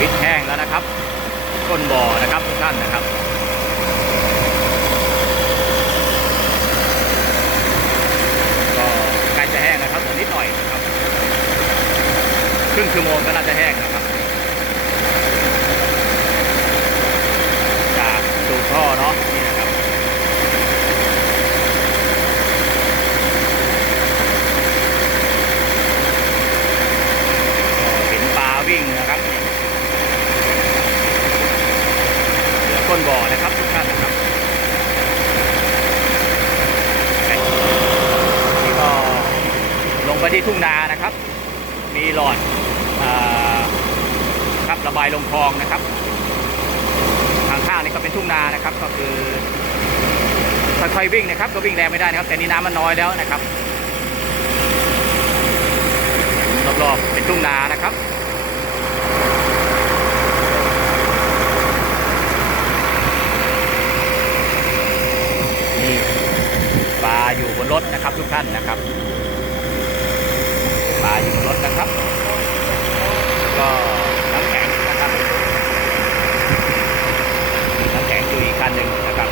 วิทย์แห้งแล้วนะครับ ก้นบ่อนะครับทุกท่านนะครับก็ใกล้จะแห้งนะครับเหลือนิดหน่อยนะครับครึ่งชั่วโมงก็น่าจะแห้งนะครับ จากสูบท่อเนาะนี่นะครับ ก็เห็นปลาวิ่งนะครับนี่เหลือก้น บ่อนะครับทุกท่านนะครับนี่ก็ลงไปที่ทุ่งนานะครับ มีหลอดครับระบายลงคลองนะครับ ทางข้างนี่ก็เป็นทุ่งนานะครับ ก็คือค่อยๆวิ่งนะครับ ก็วิ่งแรงไม่ได้นะครับ แต่นี่น้ำมันน้อยแล้วนะครับรอบๆเป็นทุ่งนานะครับ ลาอยู่บนรถนะครับทุกท่านนะครับปลาอยู่บนรถนะครับก็น้ำแข็งนะครับน้ำแข็งอยู่อีกคันหนึ่งนะครับ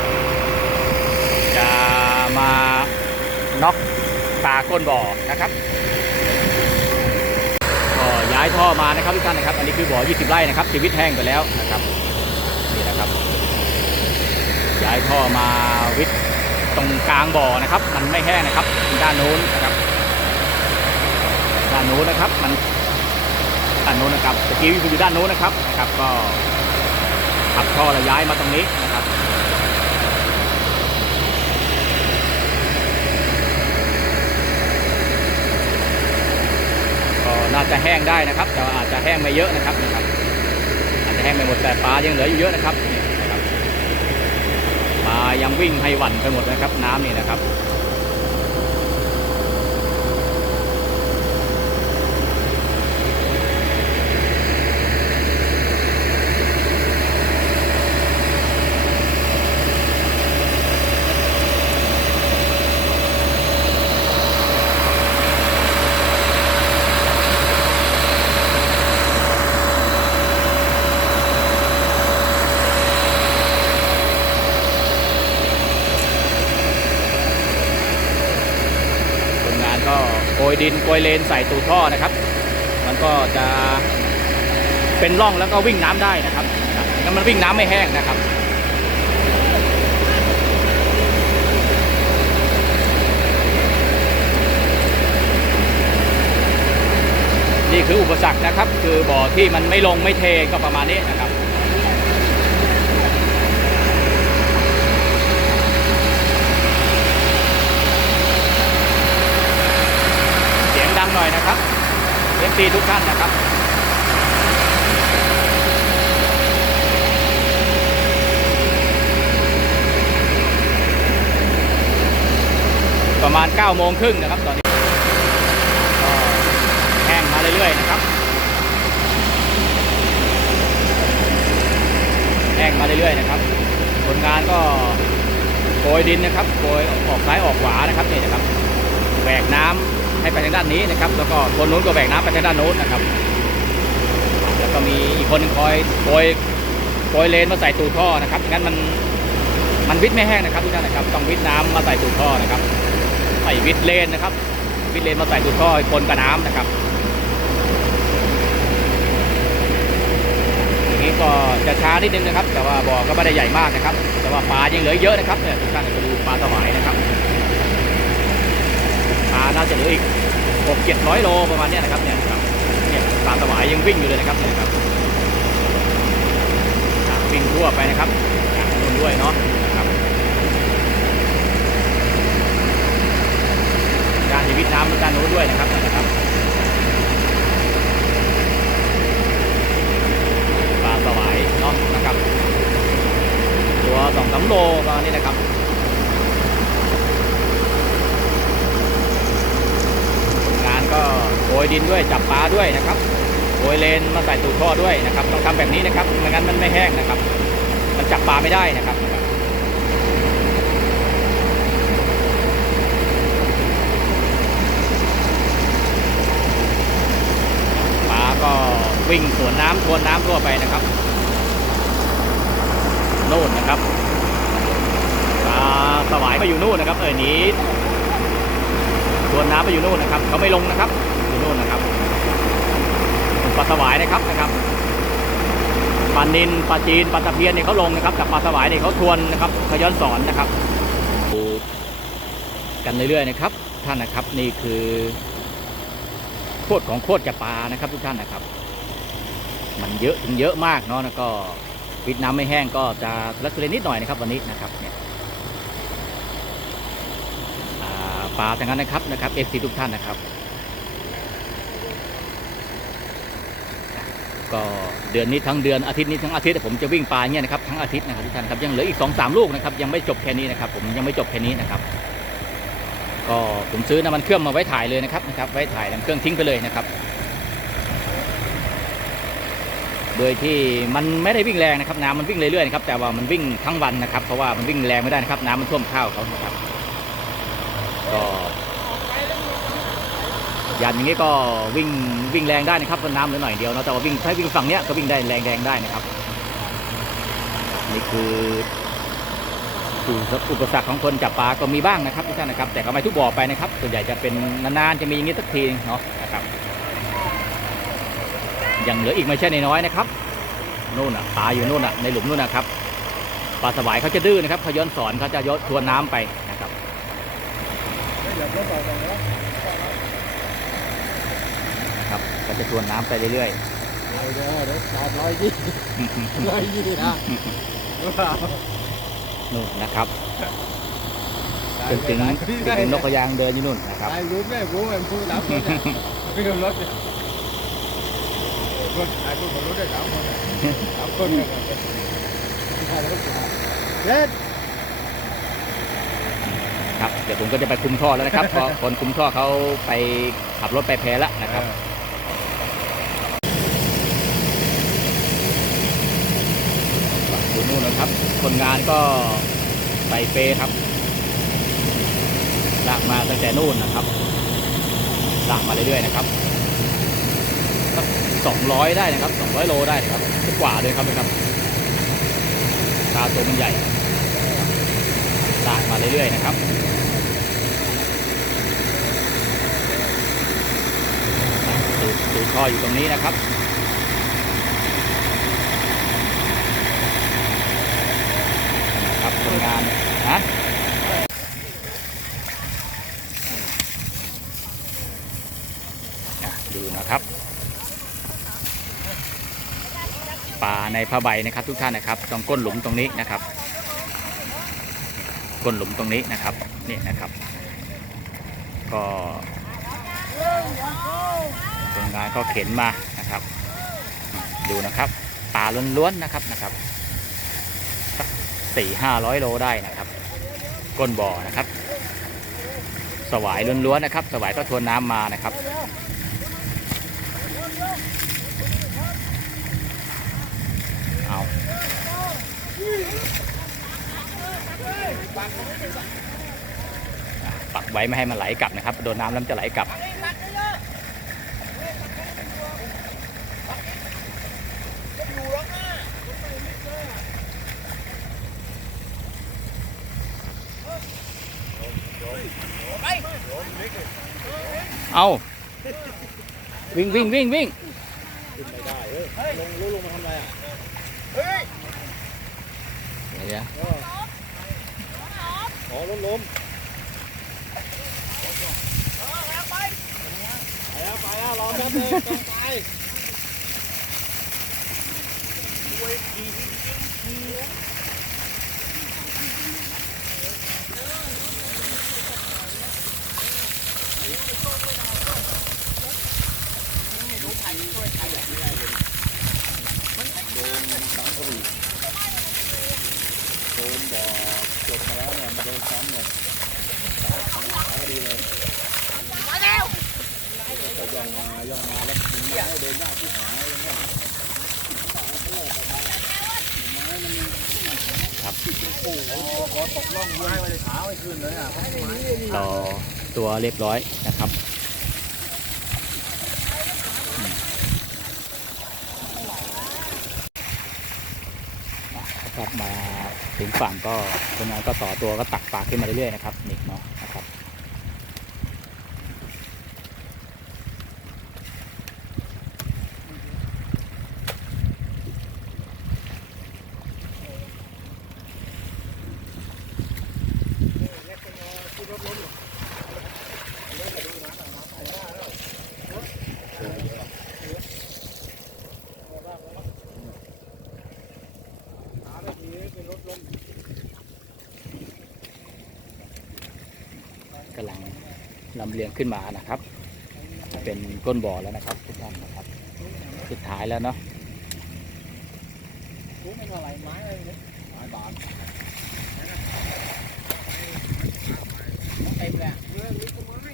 จะมาน็อกปลาก้นบ่อนะครับก็ย้ายท่อมานะครับทุกท่านนะครับ อันนี้คือบ่อ 20 ไร่นะครับ ชีวิตแห้งไปแล้วนะครับนี่นะครับ ย้ายท่อมาวิท ตรงกลางบ่อนะครับ มันไม่แห้งนะครับ ด้านโน้นนะครับ ด้านโน้นนะครับ มันด้านโน้นนะครับตะกี้อยู่ด้านโน้นนะครับนะครับ ก็ขับท่อแล้วย้ายมาตรงนี้นะครับก็น่าจะแห้งได้นะครับ แต่อาจจะแห้งไม่เยอะนะครับนี่ครับ อาจจะแห้งไม่หมดแต่ปลายังเหลืออยู่เยอะนะครับนี่นะครับปลา ยังวิ่งให้หวั่นไปหมดนะครับน้ำนี่นะครับ ยดินโกยเลนใส่ตูท่อนะครับ มันก็จะเป็นร่องแล้วก็วิ่งน้ำได้นะครับแล้วมันวิ่งน้ำไม่แห้งนะครับนี่คืออุปสรรคนะครับ คือบ่อที่มันไม่ลงไม่เทก็ประมาณนี้นะครับ เสียงดัง หน่อยนะครับเอฟซีทุกท่านนะครับประมาณ9โมงครึ่งนะครับตอนนี้ก็แห้งมาเรื่อยๆนะครับแห้งมาเรื่อยๆนะครับคนงานก็โกยดินนะครับโกยออกซ้ายออกขวานะครับนี่นะครับแบกน้ำ ให้ไปทางด้านนี้นะครับ แล้วก็คนนู้นก็แบกน้ำไปทางด้านโน้นนะครับ แล้วก็มีอีกคนนึงคอยโกยโกยเลนมาใส่ตูท่อนะครับงั้นมันมันวิทไม่แห้งนะครับทุกท่านนะครับต้องวิทน้ำมาใส่ตูท่อนะครับใส่วิทเลนนะครับ วิทเลนมาใส่ตูท่อคนกับน้ำนะครับอย่างนี้ก็จะช้านิดนึงนะครับ แต่ว่าบ่อก็ไม่ได้ใหญ่มากนะครับ แต่ว่าปลายังเหลือเยอะนะครับเนี่ยทุกท่านจะดูปลาสวายนะครับ ปลาน่าจะเหลื ออีกหกเจ็ดร้อยโลประมาณนี้นะครับเนี่ยครับเนี่ยปลาสวายยังวิ่งอยู่เลยนะครับเนี่ยครับวิ่งทั่วไปนะครับนู่นด้วยเนาะนะครับการชีวิตน้ำด้านโน้นด้วยนะครับเนี่ยนะครับปลาสวายเนาะนะครับ ตัวสองสามโลประมาณนี้นะครับ งานก็โก ยดินด้วยจับปลาด้วยนะครับโกยเลนมาใส่ตูดท่อด้วยนะครับ ต้องทำแบบนี้นะครับไม่งั้นมันไม่แห้งนะครับ มันจับปลาไม่ได้นะครับปลาก็วิ่งสวนน้ำทวนน้ำทั่วไปนะครับโน่นนะครับปลาสวายมาอยู่นู่นนะครับ เออหนีทวนน้ำไปอยู่นู่นนะครับเขาไม่ลงนะครับ อยู่นู่นนะครับปลาสวายนะครับนะครับปลานินปลาจีนปลาตะเพียนเนี่ยเขาลงนะครับแต่ปลาสวายเนี่ยเขาทวนนะครับเขาย้อนสอนนะครับดูกันเรื่อยๆนะครับ ท่านนะครับนี่คือโคตรของโคตรจะปลานะครับ ทุกท่านนะครับ มันเยอะถึงเยอะมากเนาะแล้วก็วิดน้ำไม่แห้งก็จะลักเลนิดหน่อยนะครับวันนี้นะครับเนี่ยปลาทั้งนั้นนะครับนะครับเอฟซีทุกท่านนะครับ ก็เดือนนี้ทั้งเดือนอาทิตย์นี้ทั้งอาทิตย์ผมจะวิ่งปลาเนี่ยนะครับทั้งอาทิตย์นะครับทุกท่านครับยังเหลืออีกสองสามลูกนะครับยังไม่จบแค่นี้นะครับ ผมยังไม่จบแค่นี้นะครับ ก็ผมซื้อน้ำมันเครื่องมาไว้ถ่ายเลยนะครับนะครับไว้ถ่ายน้ำเครื่องทิ้งไปเลยนะครับ โดยที่มันไม่ได้วิ่งแรงนะครับน้ำมันวิ่งเรื่อยๆนะครับแต่ว่ามันวิ่งทั้งวันนะครับเพราะว่ามันวิ่งแรงไม่ได้นะครับน้ำมันท่วมข้าวเขานะครับก็ ยานอย่างนี้ก็วิ่งวิ่งแรงได้นะครับเพราะน้ำเหลือหน่อยเดียวเนาะแต่ว่าวิ่งถ้าวิ่งฝั่งเนี้ยก็วิ่งได้แรงแรงได้นะครับ นี่คืออุปสรรคของคนจับปลาก็มีบ้างนะครับทุกท่านนะครับ แต่ก็ไม่ทุกบ่อไปนะครับ ส่วนใหญ่จะเป็นนานๆจะมีอย่างนี้สักทีเนาะนะครับยังเหลืออีกไม่ใช่น้อยนะครับนู่นอะปลาอยู่นู่นอะในหลุมนู่นนะครับปลาสวายเขาจะดื้อนะครับเขาย้อนสอนเขาจะยทวนน้ำไปนะครับ จะทวนน้ำไปเรื่อยเอาเด้อเดี๋ยวขาดร้อยยี่ๆร้อยยี่นะรู้เปล่านู่นนะครับจนถึงจนถึงนกกระยางเดินอยู่นู่นนะครับไอ้รู้ไหมรู้ไหมพูดรับรถเนี่ยไม่รู้รถเนี่ยคนไอ้คนรู้ได้สามคนสามคนเนี่ยเด็ดครับเดี๋ยวผมก็จะไปคุมท่อแล้วนะครับเพราะคนคุมท่อเขาไปขับรถไปแพ้แล้วนะครับ อยู่ นู่นนะครับ คนงานก็ไปเปครับลากมาตั้งแต่นู่นนะครับลากมาเรื่อยๆนะครับสองร้อยได้นะครับสองร้อยโลได้นะครับกว่าเลยครับนะครับตาตัวมันใหญ่ลากมาเรื่อยๆนะครับดูดูท่ออยู่ตรงนี้นะครับ ครับคน งานนะดูนะครับปลาในผ้าใบนะครับทุกท่านนะครับตรงก้นหลุมตรงนี้นะครับ ก้นหลุมตรงนี้นะครับนี่นะครับ ก็คนงานก็เข็นมานะครับ ดูนะครับปลาล้วนๆนะครับนะครับ สี่ห้าร้อยโลได้นะครับ ก้นบ่อนะครับ สวายล้วนๆนะครับ สวายก็ทวนน้ำมานะครับ เอาปักไว้ไม่ให้มันไหลกลับนะครับ โดนน้ำแล้วมันจะไหลกลับ เอาวิ่งวิ่งวิ่งวิ่งลงรู้ลงมาทำอะไรอะเดี๋ยวขอล้มล้มไปแล้วไปแล้วรอแป๊บนึงต้องไป โดนบ่อจบมาแล้วเนี่ยมาโดนซ้ำเนี่ยขาดีเลยมาแล้วย่องมาย่องมาแล้วถึงมาเดินยากที่หายอย่างเงี้ยไม้มันครับโอ้โหน้าเลยขาไม่ขึ้นเลยอะต่อตัวเรียบร้อยนะครับอืม ครับมาถึงฝั่งก็คนงานก็ต่อตัวก็ตักปลาขึ้นมาเรื่อยๆนะครับนี่เนาะนะครับ กำลังลำเลียงขึ้นมานะครับ เป็นก้นบ่อแล้วนะครับทุกท่านนะครับสุดท้ายแล้วเนาะเท่าไรไม้อะไรเนี่ยไม้บานเต็มเลย เรื่องนี้ก็ไม้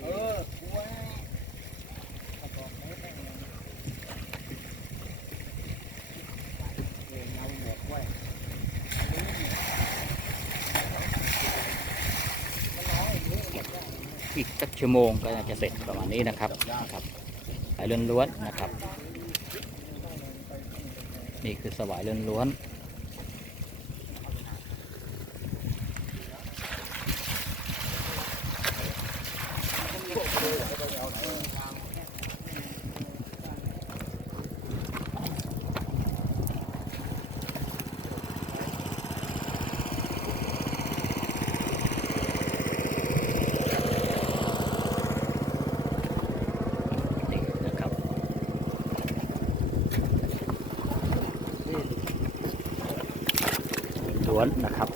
เออกูว่าเอาบอกไม้แม่งเลยเออเงาหมดไว้ อีกสักชั่วโมงก็น่าจะเสร็จประมาณนี้นะครับนะครับสายล้วนๆนะครับ นี่คือสวายล้วนๆ วนนะครับ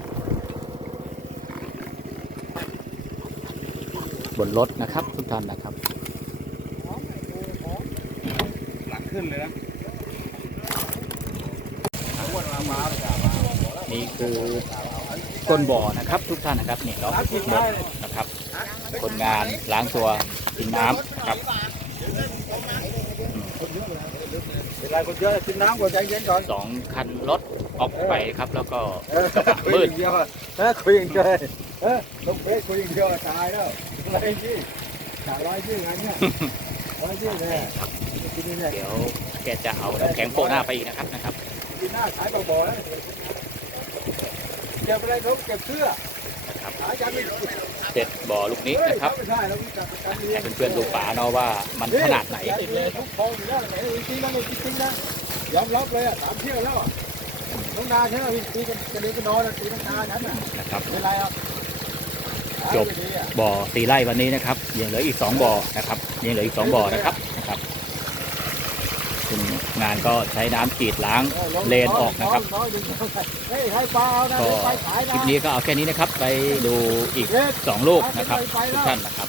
บนรถนะครับทุกท่านนะครับหลังขึ้นเลยนะอ้วนมามาเลยจ้ะมานี่คือก้นบ่อนะครับ ทุกท่านนะครับนี่เราหมดนะครับ คนงานล้างตัวกินน้ำนะครับเป็นไรคนเยอะกินน้ำก่อนใจเย็นก่อนสองคันรถ ออกไปครับ แล้วก็เออกระบะคุยมือดย่างเดียวอะเออคุยอย่างเดียวเออลงเฟซคุยอย่างเดียวอะตายแล้วอะไรพี่ขาดร้อยชื่องานเนี่ยร้อยชื่อเลยกินนี่เนี่ยเดี๋ยวแกจะเอาน้ำแข็งโปะหน้าไปอีกนะครับนะครับกินหน้าขายบ่อๆแล้วเก็บอะไรเขาเก็บเสื้อนะครับขายกันไม่เด็ดบ่อลูกนี้นะครับไม่ใช่แล้วจับกันเรียให้เพื่อนๆดูป่าเนาะว่ามันขนาดไหนติดเลยทุกคลองอยู่แล้วไหนจริงๆนะจริงๆนะยอมรับเลยอะสามเที่ยวแล้วอะ นาใช่ไหมตีกันกระเด็นกระดอนตีน้องนานั้นอะนะครับเป็นไรอะจบบ่อตีไร่วันนี้นะครับยังเหลืออีกสองบ่อนะครับยังเหลืออีกสองบ่อนะครับนะครับซึ่งงานก็ใช้น้ำฉีดล้างเลนออกนะครับก็คลิปนี้ก็เอาแค่นี้นะครับ ไปดูอีกสองลูกนะครับทุกท่านนะครับ